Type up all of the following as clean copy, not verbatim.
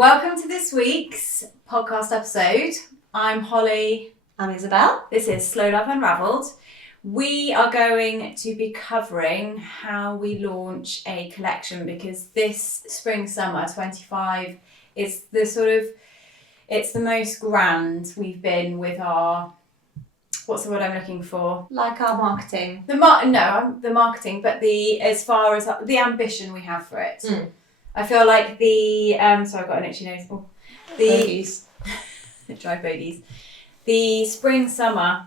Welcome to this week's podcast episode. I'm Holly. I'm Isobel. This is Slow Love Unravelled. We are going to be covering how we launch a collection because this spring-summer 25 is it's the most grand we've been with our, what's the word I'm looking for? Like our marketing. The marketing, but as far as the ambition we have for it. I feel like sorry, I've got an itchy nose. Oh, Bogies. Dry bogies. The spring-summer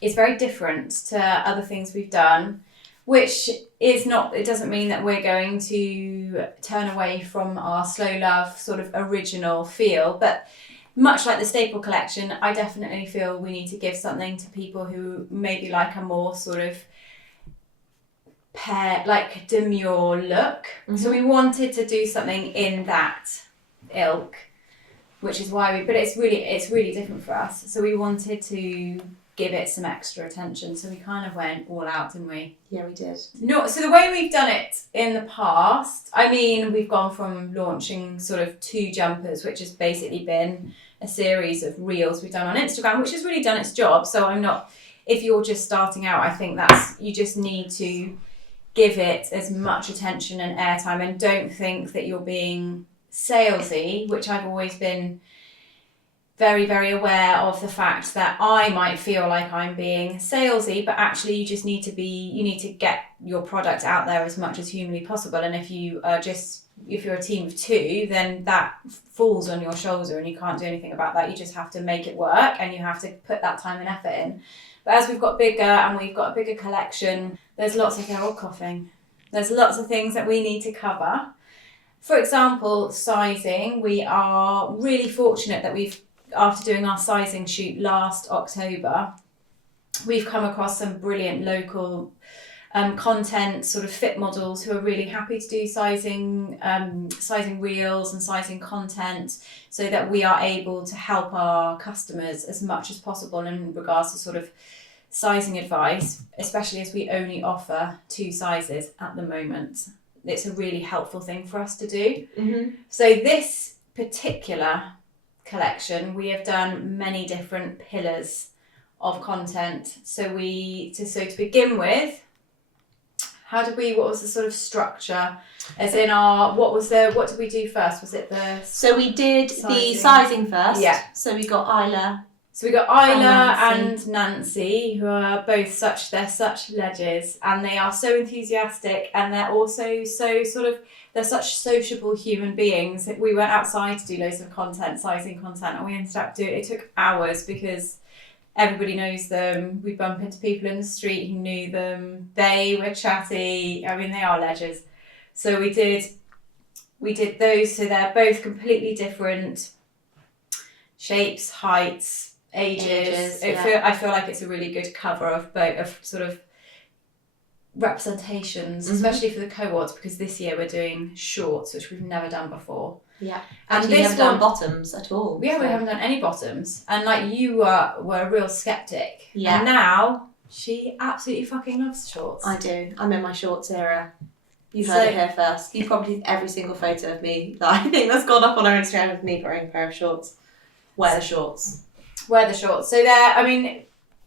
is very different to other things we've done, which is not, it doesn't mean that we're going to turn away from our Slow Love sort of original feel, but much like the staple collection, I definitely feel we need to give something to people who maybe like a more sort of demure look. Mm-hmm. So we wanted to do something in that ilk, which is why but it's really different for us. So we wanted to give it some extra attention. So we kind of went all out, didn't we? Yeah, we did. No, so the way we've done it in the past, I mean, we've gone from launching sort of 2 jumpers, which has basically been a series of reels we've done on Instagram, which has really done its job. So if you're just starting out, I think you just need to give it as much attention and airtime, and don't think that you're being salesy, which I've always been very, very aware of the fact that I might feel like I'm being salesy, but actually you just need to get your product out there as much as humanly possible. And if you're a team of 2, then that falls on your shoulder and you can't do anything about that. You just have to make it work and you have to put that time and effort in. But as we've got bigger and we've got a bigger collection, there's lots of coughing. There's lots of things that we need to cover. For example, sizing. We are really fortunate that after doing our sizing shoot last October, we've come across some brilliant local content sort of fit models who are really happy to do sizing reels and sizing content, so that we are able to help our customers as much as possible in regards to sort of sizing advice, especially as we only offer 2 sizes at the moment. It's a really helpful thing for us to do. Mm-hmm. So this particular collection, we have done many different pillars of content. So to begin with, what was the sort of structure? As in what did we do first? Was it So we did the sizing first. Yeah. So we got Isla. So we got Isla and Nancy, who are both they're such ledges, and they are so enthusiastic, and they're also so they're such sociable human beings. We went outside to do loads of sizing content, and we ended up it took hours because everybody knows them. We bump into people in the street who knew them. They were chatty. I mean, they are ledges. So we did those. So they're both completely different shapes, heights, ages. I feel like it's a really good cover of sort of representations, mm-hmm. especially for the cohorts, because this year we're doing shorts, which we've never done before. Yeah, and we haven't done bottoms at all. Yeah, so. We haven't done any bottoms, and like you were a real skeptic. Yeah, and now she absolutely fucking loves shorts. I do. I'm in my shorts era. You heard it here first. You probably every single photo of me that I think that's gone up on our Instagram of me wearing a pair of shorts. Wear the shorts. So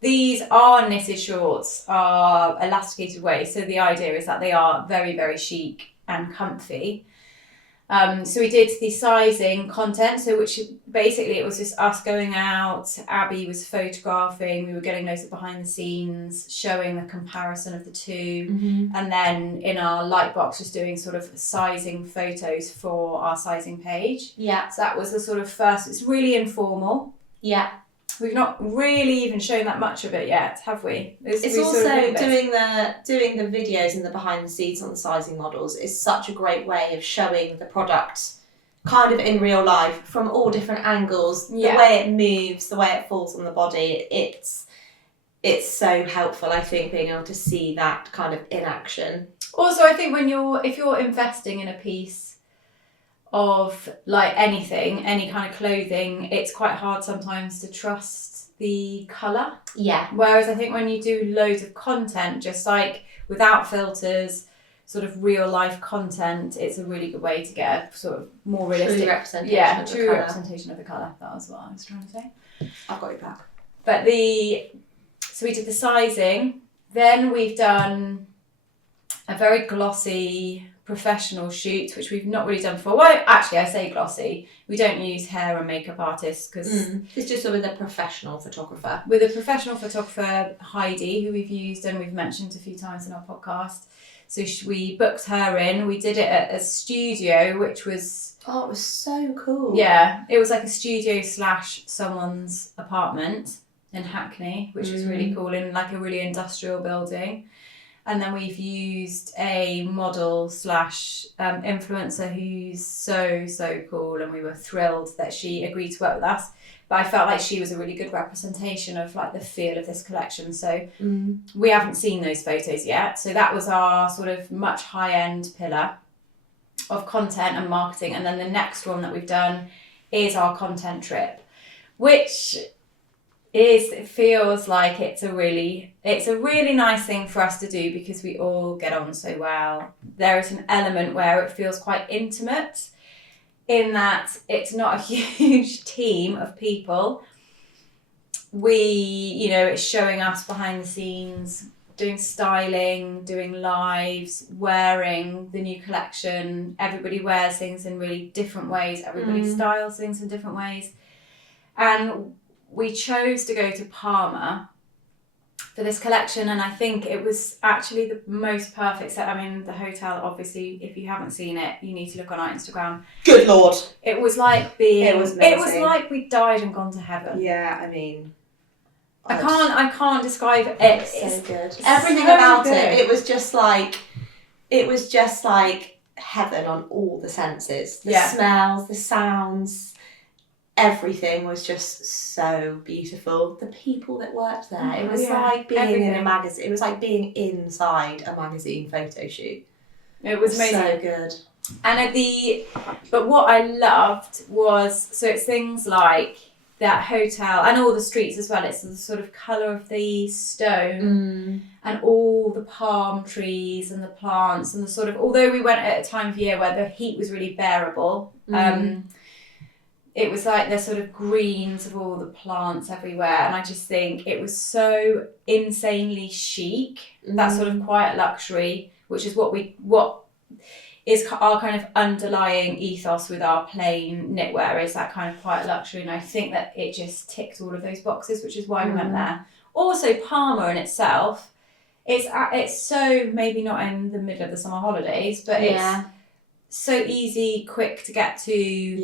these are knitted shorts, are elasticated waist. So the idea is that they are very, very chic and comfy. So we did the sizing content, which basically it was just us going out. Abby was photographing. We were getting loads of behind the scenes, showing the comparison of the 2. Mm-hmm. And then in our light box, just doing sort of sizing photos for our sizing page. Yeah. So that was the sort of first, it's really informal. Yeah. We've not really even shown that much of it yet, have we? It's also doing the videos and the behind the scenes on the sizing models is such a great way of showing the product kind of in real life from all different angles. Yeah. The way it moves, the way it falls on the body, it's so helpful, I think, being able to see that kind of in action. Also, I think if you're investing in a piece of like anything, any kind of clothing, it's quite hard sometimes to trust the colour. Yeah. Whereas I think when you do loads of content, just like without filters, sort of real life content, it's a really good way to get a sort of more realistic true representation of the colour. That was what I was trying to say. I've got your back. But so we did the sizing, then we've done a very glossy professional shoot, which we've not really done before. Well, actually, I say glossy. We don't use hair and makeup artists because it's just with a professional photographer. With a professional photographer, Heidi, who we've used and we've mentioned a few times in our podcast. So we booked her in. We did it at a studio, which was... Oh, it was so cool. Yeah, it was like a studio / someone's apartment in Hackney, which was really cool, in like a really industrial building. And then we've used a model / influencer who's so cool, and we were thrilled that she agreed to work with us. But I felt like she was a really good representation of like the feel of this collection. So we haven't seen those photos yet. So that was our sort of much high-end pillar of content and marketing. And then the next one that we've done is our content trip, which it feels like it's a really nice thing for us to do because we all get on so well. There is an element where it feels quite intimate in that it's not a huge team of people. It's showing us behind the scenes, doing styling, doing lives, wearing the new collection. Everybody wears things in really different ways. Everybody styles things in different ways. And we chose to go to Parma for this collection, and I think it was actually the most perfect set. I mean, the hotel, obviously, if you haven't seen it, you need to look on our Instagram. Good Lord. It was like being... It was amazing. It was like we died and gone to heaven. Yeah, I mean... I can't describe it. It's so good. Everything so about good. It was just like heaven on all the senses. The smells, the sounds, everything was just so beautiful. The people that worked there, it was like being in a magazine. It was like being inside a magazine photo shoot. It was amazing. So good. And but what I loved was, so it's things like that hotel and all the streets as well. It's the sort of colour of the stone and all the palm trees and the plants and the sort of, although we went at a time of year where the heat was really bearable, it was like the sort of greens of all the plants everywhere. And I just think it was so insanely chic, that sort of quiet luxury, which is what is our kind of underlying ethos with our plain knitwear, is that kind of quiet luxury. And I think that it just ticked all of those boxes, which is why we went there. Also, Parma in itself, it's so, maybe not in the middle of the summer holidays, but it's so easy, quick to get to.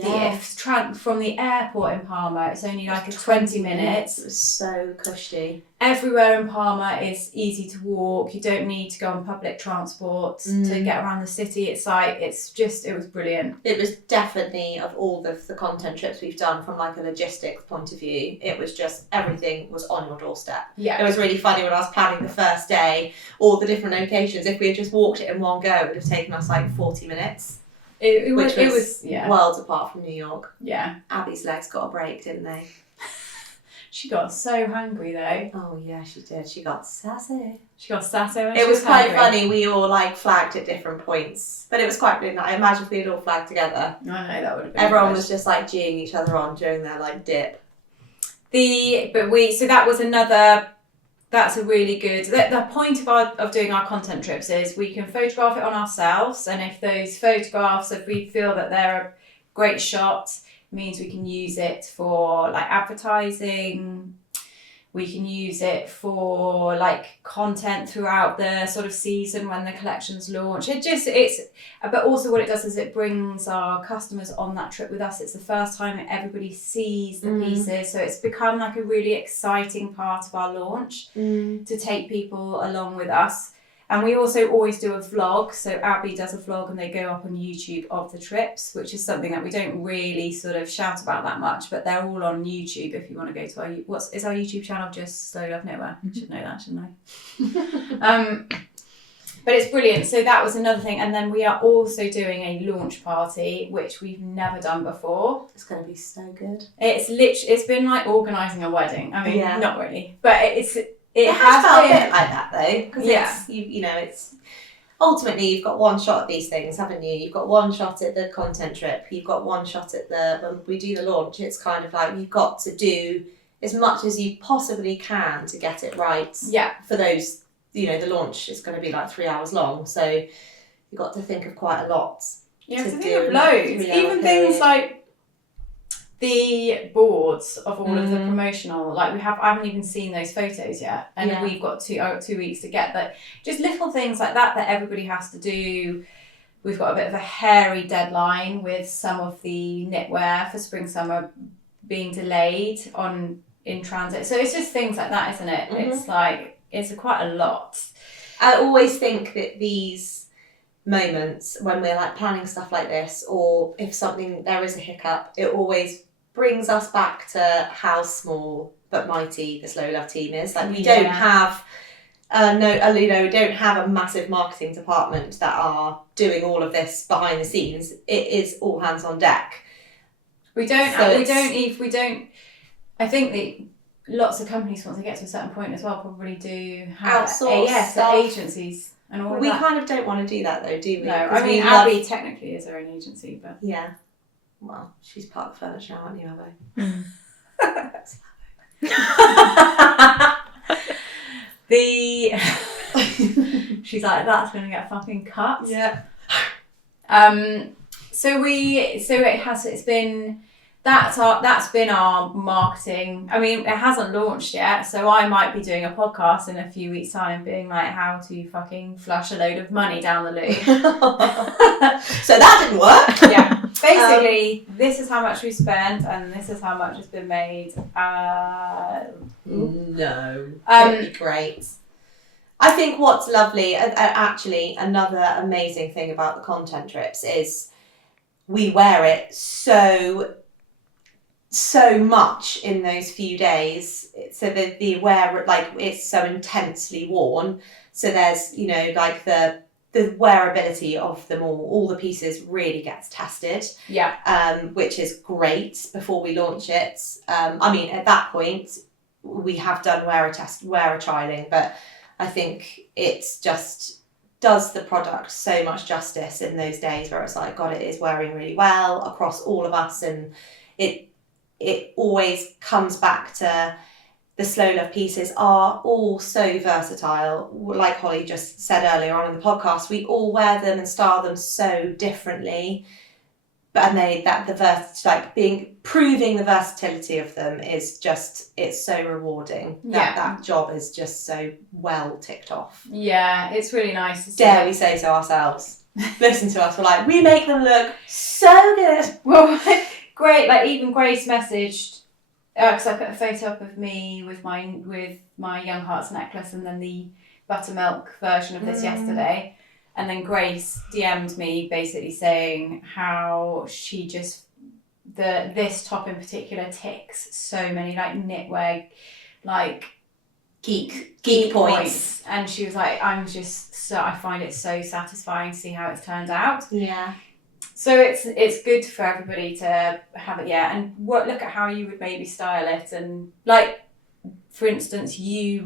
From the airport in Parma, it's only like 20 minutes. It was so cushy. Everywhere in Parma is easy to walk. You don't need to go on public transport to get around the city. It was brilliant. It was definitely, of all the content trips we've done from like a logistics point of view, it was just, everything was on your doorstep. Yeah. It was really funny when I was planning the first day, all the different locations. If we had just walked it in one go, it would have taken us like 40 minutes. It was worlds apart from New York. Yeah. Abby's legs got a break, didn't they? She got so hungry though. Oh yeah, she did. She got sassy. It was quite funny. We all like flagged at different points, but it was quite good. I imagine if we had all flagged together. I know, that would have been. Everyone was just like geeing each other on during their like dip. So that was another. That's a really good. The point of doing our content trips is we can photograph it on ourselves, and if those photographs, if we feel that they're a great shot, means we can use it for like advertising. We can use it for like content throughout the sort of season when the collections launch. But also what it does is it brings our customers on that trip with us. It's the first time that everybody sees the pieces. So it's become like a really exciting part of our launch to take people along with us. And we also always do a vlog. So Abby does a vlog and they go up on YouTube of the trips, which is something that we don't really sort of shout about that much, but they're all on YouTube if you want to go to is our YouTube channel just Slow Love Knitwear? I should know that, shouldn't I? But it's brilliant. So that was another thing. And then we are also doing a launch party, which we've never done before. It's going to be so good. It's been like organising a wedding. I mean, not really, but it has felt been a bit like that though, because it's ultimately you've got one shot at these things, haven't you? You've got one shot at the content trip, you've got one shot at when we do the launch. It's kind of like you've got to do as much as you possibly can to get it right. Yeah. For those, the launch is going to be like 3 hours long, so you've got to think of quite a lot. You have to think of loads. Even things like the boards of all of the promotional, like I haven't even seen those photos yet, and we've got 2 weeks to get that. Just little things like that everybody has to do. We've got a bit of a hairy deadline with some of the knitwear for spring summer being delayed in transit. So it's just things like that, isn't it? It's like it's quite a lot. I always think that these moments when we're like planning stuff like this, or if there is a hiccup, it always brings us back to how small but mighty the Slow Love team is. Like we don't have we don't have a massive marketing department that are doing all of this behind the scenes. It is all hands on deck. I think that lots of companies, once they get to a certain point as well, probably do have outsource agencies and all of that. We kind of don't want to do that though, do we? No, I mean Abby technically is her own agency, but yeah. Well, she's part of the furniture now, aren't you, Abby? She's like, that's going to get fucking cut. Yeah. That's been our marketing. I mean, it hasn't launched yet, so I might be doing a podcast in a few weeks' time being like how to fucking flush a load of money down the loo. So that didn't work. Yeah. Basically, this is how much we spent and this is how much has been made. No. It'd be great. I think what's lovely, actually, another amazing thing about the content trips is we wear it so much in those few days, so the wear, like, it's so intensely worn. So there's, like the wearability of them all the pieces really gets tested. Yeah. Which is great before we launch it. I mean, at that point, we have done wear a trialing, but I think it's just does the product so much justice in those days where it's like, God, it is wearing really well across all of us, and it always comes back to the Slow Love pieces are all so versatile. Like Holly just said earlier on in the podcast, we all wear them and style them so differently. Proving the versatility of them is just, it's so rewarding. That job is just so well ticked off. Yeah, it's really nice to see. Dare we say so ourselves? Listen to us, we're like, we make them look so good. Well, great. Like even Grace messaged, because I put a photo up of me with my Young Hearts necklace and then the buttermilk version of this yesterday. And then Grace DM'd me basically saying how she just, this top in particular ticks so many like knitwear, like geek points. And she was like, I find it so satisfying to see how it's turned out. Yeah. So it's good for everybody to have it, and look at how you would maybe style it, and like, for instance, you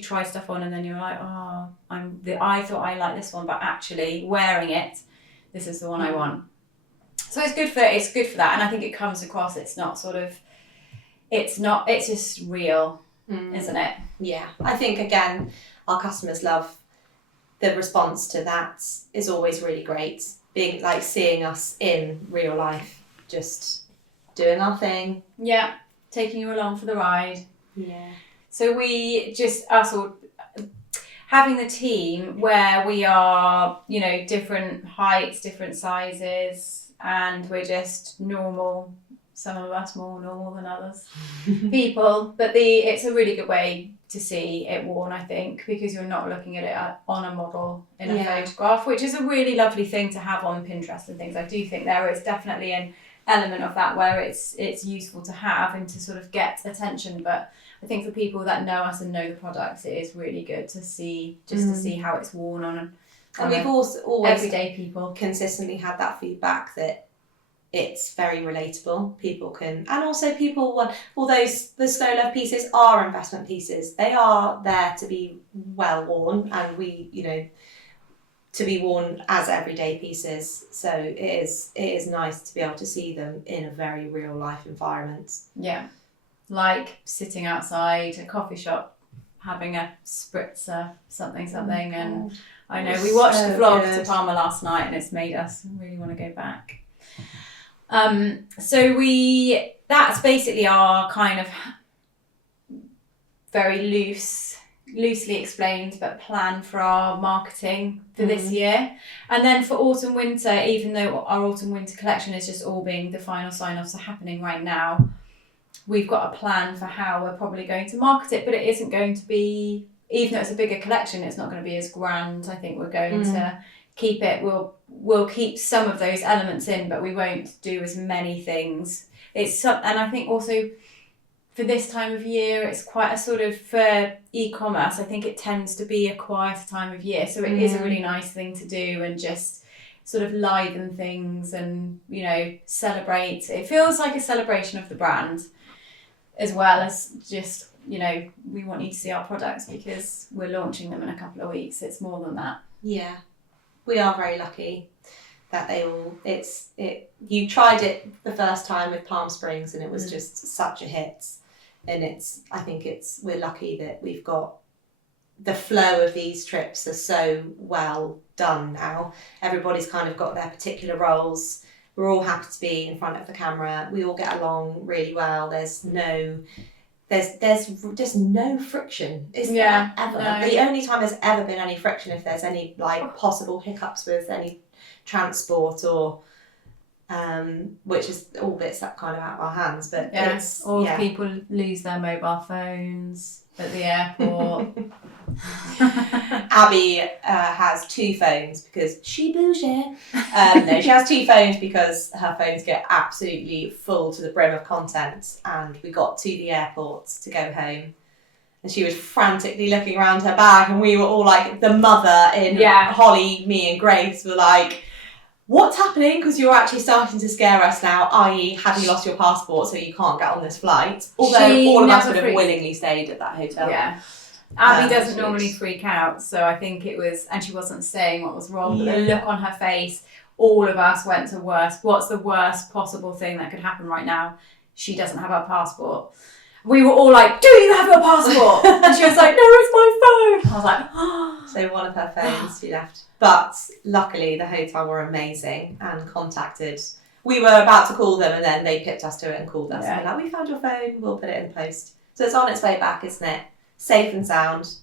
try stuff on and then you're like, oh, I thought I liked this one, but actually wearing it, this is the one I want. So it's good for that, and I think it comes across. It's just real, isn't it? Yeah, I think again, our customers love the response to that. Is always really great. Being like seeing us in real life, just doing our thing. Yeah, taking you along for the ride. Yeah. So us all having the team where we are, different heights, different sizes, and we're just normal. Some of us more normal than others people, but it's a really good way to see it worn, I think, because you're not looking at it on a model in a photograph, which is a really lovely thing to have on Pinterest and things. I do think there is definitely an element of that where it's useful to have and to sort of get attention, but I think for people that know us and know the products, it is really good to see to see how it's worn on and we've also always everyday people consistently had that feedback that it's very relatable. People can, and also people want, although the Slow Love pieces are investment pieces, they are there to be well worn, and we, to be worn as everyday pieces. So it is nice to be able to see them in a very real life environment. Yeah, like sitting outside a coffee shop, having a spritzer, something, and I know we watched the vlog to Palma last night, and it's made us really want to go back. So that's basically our kind of very loosely explained, but plan for our marketing for this year. And then for autumn winter, even though our autumn winter collection is just all being the final sign-offs are happening right now, we've got a plan for how we're probably going to market it, but it isn't going to be, even though it's a bigger collection, it's not going to be as grand. I think we're going to keep it, we'll keep some of those elements in, but we won't do as many things. And I think also for this time of year, it's quite a sort of, for e-commerce, I think it tends to be a quieter time of year. So it is a really nice thing to do and just sort of liven things and, you know, celebrate. It feels like a celebration of the brand, as well as just, you know, we want you to see our products because we're launching them in a couple of weeks. It's more than that. Yeah. We are very lucky that you tried it the first time with Palm Springs and it was just such a hit. And we're lucky that we've got the flow of these trips are so well done now. Everybody's kind of got their particular roles. We're all happy to be in front of the camera. We all get along really well. There's just no friction, is there ever? No. The only time there's ever been any friction if there's any like possible hiccups with any transport or which is all bits that kind of out of our hands, but people lose their mobile phones at the airport. Abby has 2 phones because she bougie. No, she has 2 phones because her phones get absolutely full to the brim of content, and we got to the airport to go home and she was frantically looking around her bag and we were all like, the mother in Holly, me and Grace were like, what's happening? Because you're actually starting to scare us now, i.e. have you lost your passport so you can't get on this flight? Although all of us would have willingly stayed at that hotel. Yeah. Abby doesn't normally freak out, so I think it was, and she wasn't saying what was wrong, but the look on her face, all of us went to worst. What's the worst possible thing that could happen right now? She doesn't have her passport. We were all like, do you have your passport? And she was like, no, it's my phone. I was like, oh. So one of her phones she left. But luckily the hotel were amazing and contacted. We were about to call them and then they pipped us to it and called us. And they're like, we found your phone, we'll put it in the post. So it's on its way back, isn't it? Safe and sound.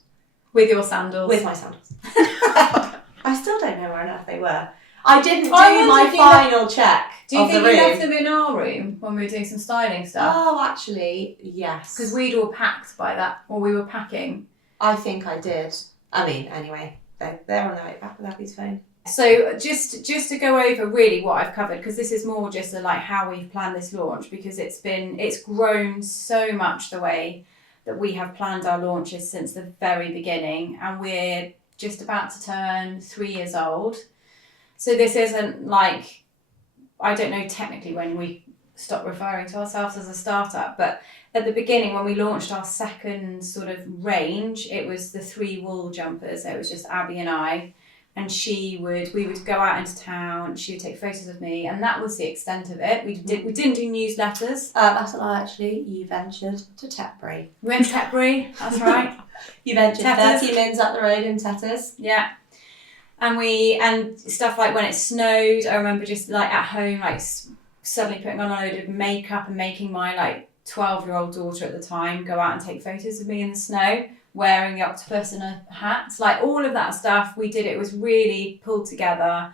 With your sandals. With my sandals. I still don't know where on earth they were. I didn't do my final check. Do you think you left them in our room when we were doing some styling stuff? Oh, actually, yes. Because we'd all packed by that, or we were packing. I think I did. I mean, anyway, they're on their way back with Abby's phone. So just to go over really what I've covered, because this is more just like how we've planned this launch, because it's grown so much the way that we have planned our launches since the very beginning, and we're just about to turn 3 years old. So this isn't like, I don't know technically when we stopped referring to ourselves as a startup, but at the beginning when we launched our second sort of range, it was the 3 wool jumpers. It was just Abby and I, and we would go out into town, she would take photos of me, and that was the extent of it. We didn't do newsletters. That's a lie, actually. You ventured to Tetbury. We went to Tetbury, that's right. You ventured 30 mins up the road in Tetters. Yeah. And stuff like when it snowed, I remember just like at home, like suddenly putting on a load of makeup and making my like 12-year-old daughter at the time go out and take photos of me in the snow, wearing the octopus in a hat. Like all of that stuff, we did. It was really pulled together.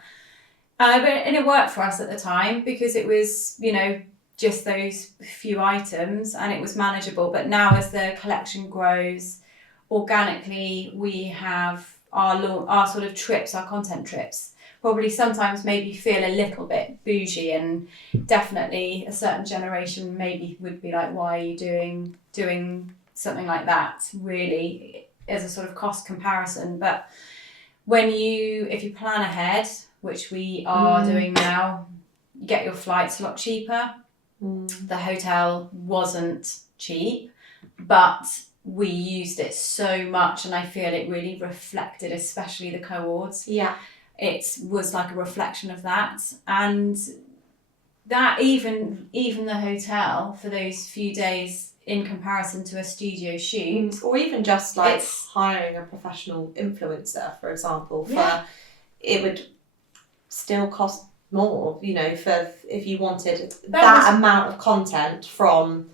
And it worked for us at the time because it was, you know, just those few items and it was manageable. But now as the collection grows, organically we have our sort of trips, our content trips, probably sometimes maybe feel a little bit bougie, and definitely a certain generation maybe would be like, why are you doing something like that, really, as a sort of cost comparison. But if you plan ahead, which we are doing now, you get your flights a lot cheaper. The hotel wasn't cheap, but we used it so much and I feel it really reflected, especially the co-ords. Yeah. it was like a reflection of that. And that even the hotel for those few days in comparison to a studio shoot, or even just like hiring a professional influencer, for example, it would still cost more, you know, for if you wanted that amount of content from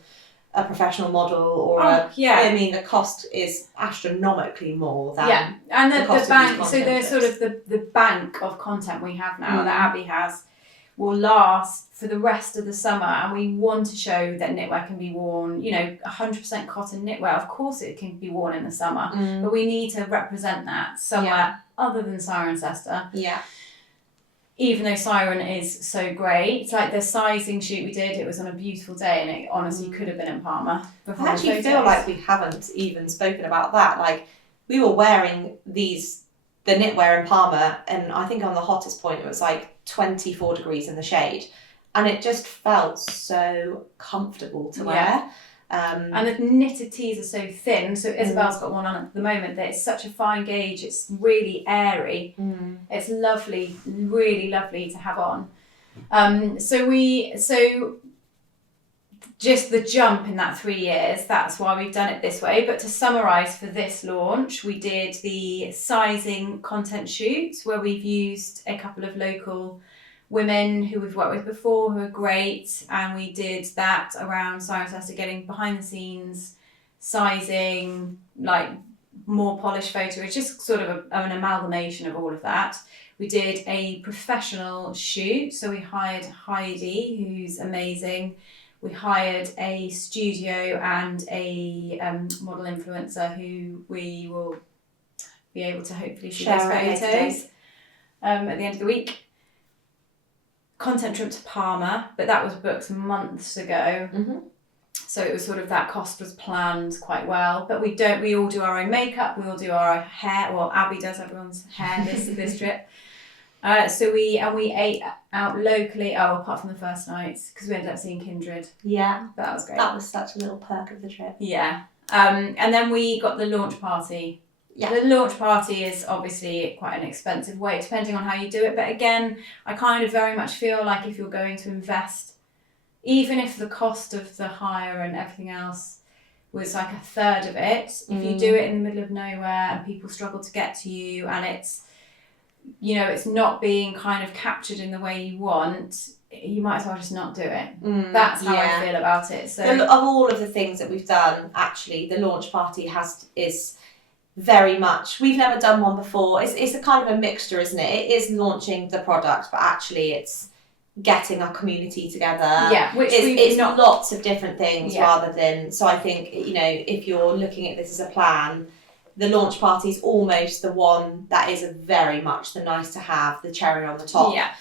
a professional model or I mean, the cost is astronomically more than and the cost bank. Of so there's sort of the bank of content we have now that Abby has will last for the rest of the summer, and we want to show that knitwear can be worn, you know, 100% cotton knitwear. Of course it can be worn in the summer, but we need to represent that somewhere other than Cirencester. Yeah. Even though Siren is so great, it's like the sizing shoot we did, it was on a beautiful day and it honestly could have been in Parma. I actually feel like we haven't even spoken about that. Like, we were wearing the knitwear in Parma, and I think on the hottest point it was like 24 degrees in the shade, and it just felt so comfortable to wear. And the knitted tees are so thin, so Isobel's got one on at the moment that it's such a fine gauge, it's really airy. It's lovely, really lovely to have on. So just the jump in that 3 years, that's why we've done it this way. But to summarise for this launch, we did the sizing content shoot where we've used a couple of local women who we've worked with before who are great, and we did that around Cirencester, getting behind the scenes, sizing, like more polished photo. It's just sort of an amalgamation of all of that. We did a professional shoot, so we hired Heidi, who's amazing. We hired a studio and a model influencer who we will be able to hopefully see those photos at the end of the week. Content trip to Parma, but that was booked months ago. So it was sort of, that cost was planned quite well. But we all do our own makeup, we all do our hair, well, Abby does everyone's hair this trip. So we ate out locally, apart from the first night, because we ended up seeing Kindred. Yeah. But that was great. That was such a little perk of the trip. Yeah. And then we got the launch party. Yeah. The launch party is obviously quite an expensive way, depending on how you do it. But again, I kind of very much feel like if you're going to invest, even if the cost of the hire and everything else was like a third of it, if you do it in the middle of nowhere and people struggle to get to you, and it's, you know, it's not being kind of captured in the way you want, you might as well just not do it. That's how I feel about it. So of all of the things that we've done, actually, the launch party is very much, we've never done one before. It's a kind of a mixture, isn't it? It is launching the product, but actually it's getting our community together. Yeah, which it's not lots of different things rather than. So I think, you know, if you're looking at this as a plan, the launch party is almost the one that is very much the nice to have, the cherry on the top. Yeah.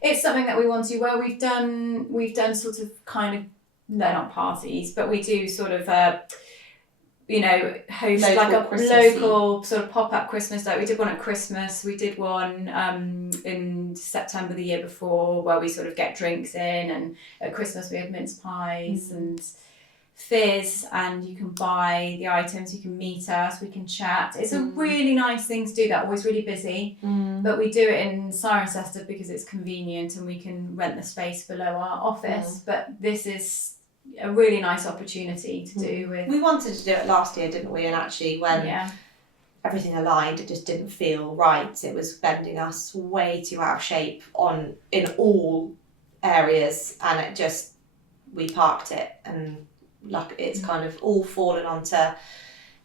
It's something that we want to, where we've done sort of kind of, no, not parties, but we do sort of you know, host local, like a Christmas-y. Local sort of pop-up Christmas. Like we did one at Christmas, we did one in September the year before, where we sort of get drinks in, and at Christmas we had mince pies and fizz, and you can buy the items, you can meet us, we can chat. It's a really nice thing to do that, always really busy, but we do it in Cirencester because it's convenient and we can rent the space below our office. But this is a really nice opportunity to do with. We wanted to do it last year, didn't we? And actually when everything aligned, it just didn't feel right. It was bending us way too out of shape in all areas, and it just, we parked it, and like it's kind of all fallen onto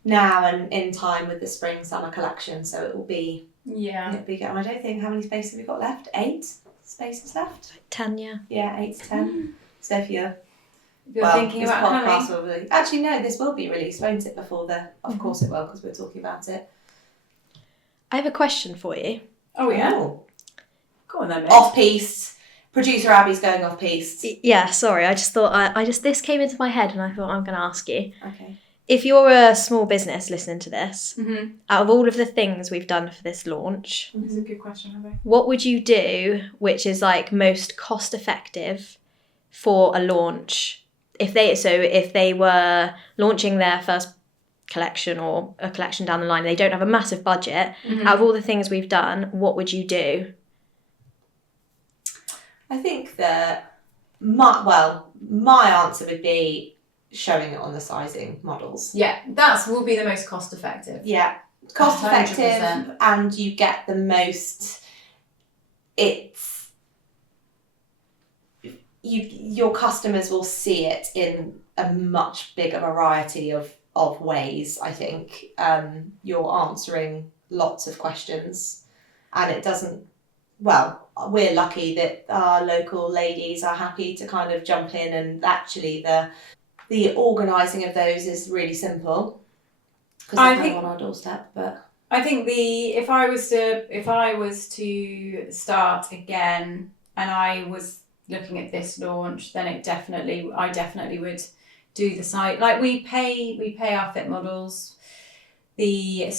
now and in time with the spring summer collection, so it will be it'll be good. I don't think, how many spaces have we got left? 8 spaces left? 10, yeah, 8 to 10. So if you're thinking this about podcast will be, actually no, this will be released, won't it, before of course it will, because we're talking about it. I have a question for you. Oh yeah. Go on then, mate. Off piste. Producer Abby's going off piste. Yeah, sorry, I just thought this came into my head and I thought I'm going to ask you. Okay. If you're a small business listening to this, out of all of the things we've done for this launch, this is a good question, Abby. What would you do which is like most cost effective for a launch? If they were launching their first collection or a collection down the line, they don't have a massive budget, out of all the things we've done, what would you do? I think that my answer would be showing it on the sizing models. Yeah, that will be the most cost effective. Yeah, cost 100%. effective, and you get the most. Your customers will see it in a much bigger variety of ways. I think you're answering lots of questions, and it doesn't. Well, we're lucky that our local ladies are happy to kind of jump in, and actually the organising of those is really simple because they're kind of on our doorstep. But I think if I was to start again and I was looking at this launch, then I definitely would do the site. Like we pay our fit models. There's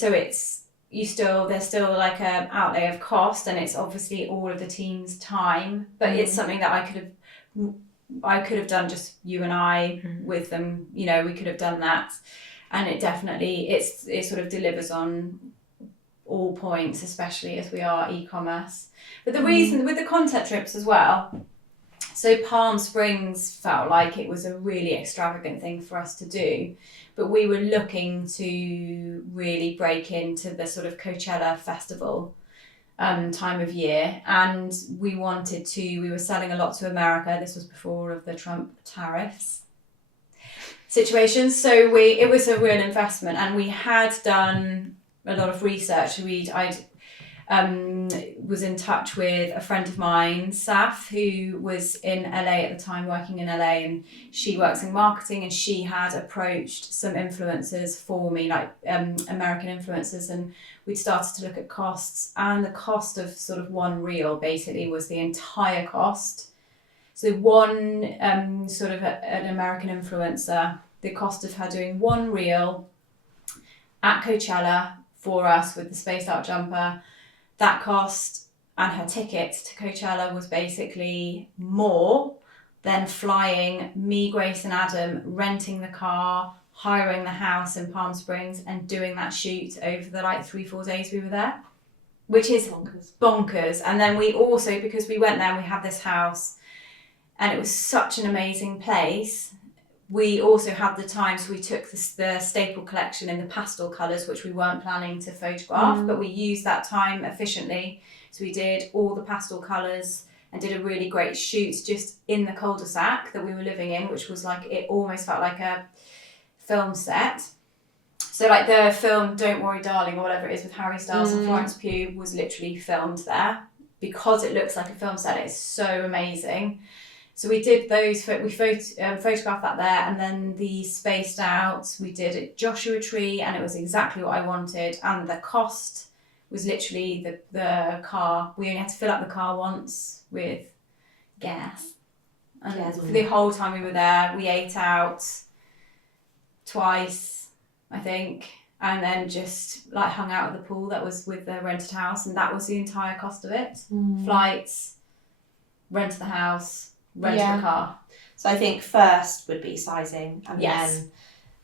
still like a outlay of cost, and it's obviously all of the team's time, but it's something that I could have done just you and I with them. You know, we could have done that, and it definitely it sort of delivers on all points, especially as we are e-commerce. But the reason with the content trips as well, so Palm Springs felt like it was a really extravagant thing for us to do, but we were looking to really break into the sort of Coachella festival time of year, and we were selling a lot to America. This was before of the Trump tariffs situation, so it was a real investment, and we had done a lot of research. I was in touch with a friend of mine, Saf, who was in LA at the time, working in LA, and she works in marketing, and she had approached some influencers for me, like American influencers, and we'd started to look at costs, and the cost of sort of one reel basically was the entire cost. So one sort of an American influencer, the cost of her doing one reel at Coachella for us with the spaced out jumper, that cost and her ticket to Coachella was basically more than flying me, Grace and Adam, renting the car, hiring the house in Palm Springs and doing that shoot over the 3-4 days we were there, which is bonkers. And then we also, because we went there and we had this house and it was such an amazing place, we also had the time, so we took the staple collection in the pastel colours, which we weren't planning to photograph, but we used that time efficiently. So we did all the pastel colours and did a really great shoot just in the cul-de-sac that we were living in, which was it almost felt like a film set. So the film Don't Worry Darling, or whatever it is with Harry Styles and Florence Pugh, was literally filmed there because it looks like a film set. It's so amazing. So we did those, we photographed that there, and then the spaced out, we did at Joshua Tree, and it was exactly what I wanted. And the cost was literally the car. We only had to fill up the car once with gas. And for the whole time we were there, we ate out twice, I think, and then just hung out at the pool that was with the rented house, and that was the entire cost of it. Flights, rent the house, rent the car. So I think first would be sizing, and then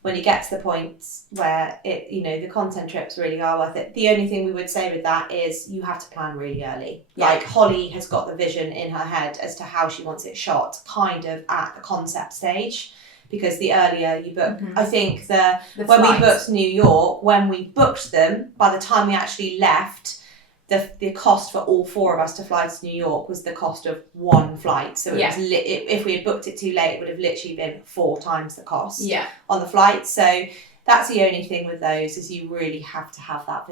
when you get to the point where the content trips really are worth it, the only thing we would say with that is you have to plan really early. Holly has got the vision in her head as to how she wants it shot kind of at the concept stage, because the earlier you book, I think when we booked New York, when we booked them, by the time we actually left, the cost for all four of us to fly to New York was the cost of one flight. So it was if we had booked it too late, it would have literally been 4 times the cost on the flight. So that's the only thing with those, is you really have to have that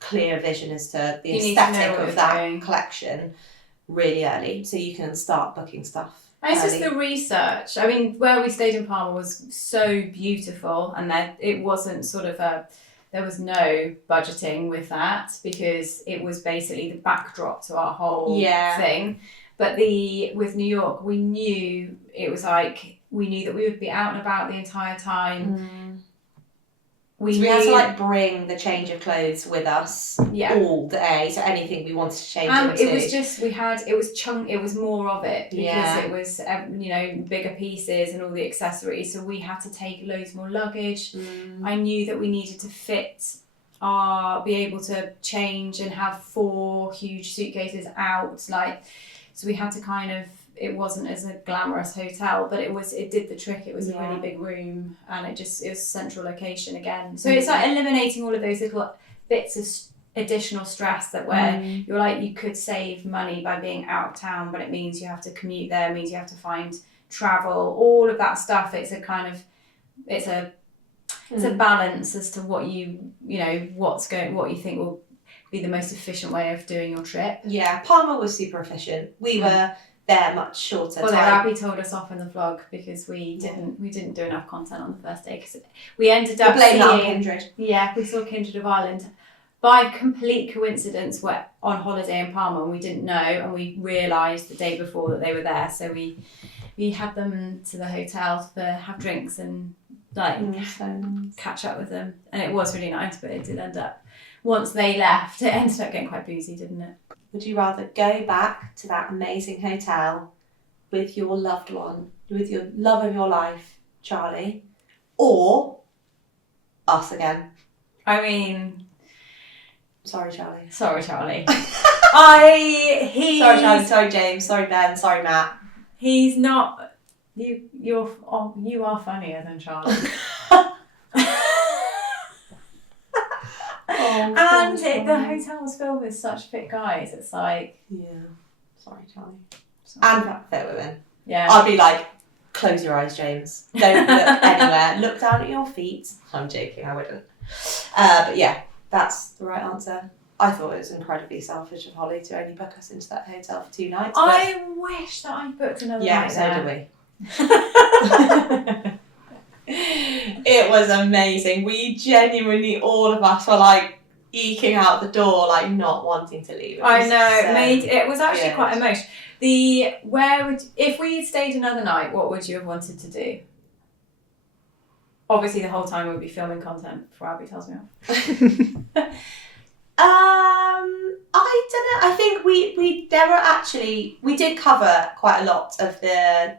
clear vision as to the aesthetic of that collection really early, so you can start booking stuff. And it's just the research. I mean, where we stayed in Palma was so beautiful, and it wasn't there was no budgeting with that, because it was basically the backdrop to our whole thing. But with New York, we knew it was we knew that we would be out and about the entire time. we had to like bring the change of clothes with us all day, so anything we wanted to change into. It was just it was more of it because it was bigger pieces and all the accessories, so we had to take loads more luggage. I knew that we needed to be able to change and have 4 huge suitcases out, so we had to kind of, it wasn't as a glamorous hotel, but it did the trick. It was a really big room, and it was central location again. So it's like eliminating all of those little bits of additional stress that where you're like, you could save money by being out of town, but it means you have to commute there, it means you have to find travel, all of that stuff. It's a kind of, it's a balance as to what what you think will be the most efficient way of doing your trip. Yeah, Palma was super efficient. We were there much shorter time. Abby told us off in the vlog because we didn't do enough content on the first day, because we ended up seeing Kindred. Yeah, we saw Kindred of Ireland by complete coincidence. We're on holiday in Palma and we didn't know, and we realised the day before that they were there, so we had them to the hotel to have drinks and catch up with them, and it was really nice. But it did end up, once they left, it ended up getting quite boozy, didn't it? Would you rather go back to that amazing hotel with your loved one, with your love of your life, Charlie, or us again? I mean, sorry, Charlie. Sorry, Charlie. Sorry, Charlie. Sorry, James. Sorry, Ben. Sorry, Matt. He's not. You are funnier than Charlie. The hotel was filled with such fit guys. It's like, sorry, Charlie. And fit women. Yeah. I'd be like, close your eyes, James. Don't look anywhere. Look down at your feet. I'm joking. I wouldn't. But yeah, that's the right answer. I thought it was incredibly selfish of Holly to only book us into that hotel for 2 nights. I wish that I booked another night there. So did we. It was amazing. We genuinely, all of us were like eking out the door, like not wanting to leave. I know. It was actually quite emotional. If we had stayed another night, what would you have wanted to do? Obviously, the whole time we'd be filming content before Abby tells me off. I don't know. I think we did cover quite a lot of the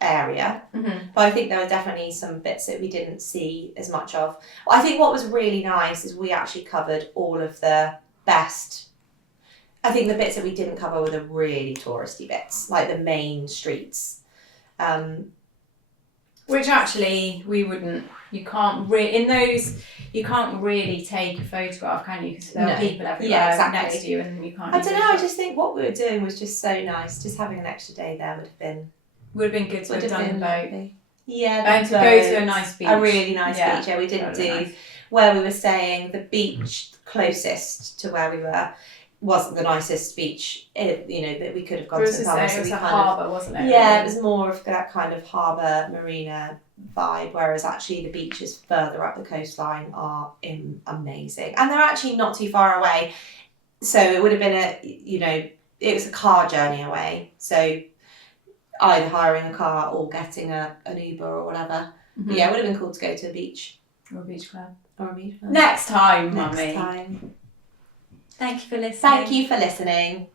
area, but I think there were definitely some bits that we didn't see as much of. I think what was really nice is we actually covered all of the best. I think the bits that we didn't cover were the really touristy bits, like the main streets. Which actually we wouldn't. You can't really take a photograph, can you? Because there are people everywhere next to you, and you can't. I don't know. I just think what we were doing was just so nice. Just having an extra day there would have been good to have done the boat. Yeah, and to go to a nice beach. A really nice beach. Yeah, we didn't do nice. Where we were staying. The beach closest to where we were wasn't the nicest beach, that we could have gone to. It was a harbour, wasn't it? Yeah, it was more of that kind of harbour marina vibe, whereas actually the beaches further up the coastline are amazing, and they're actually not too far away. So it would have been it was a car journey away. So either hiring a car or getting an Uber or whatever. But yeah, it would have been cool to go to a beach or a beach club. Next time, Mummy. Next time. Thank you for listening. Thank you for listening.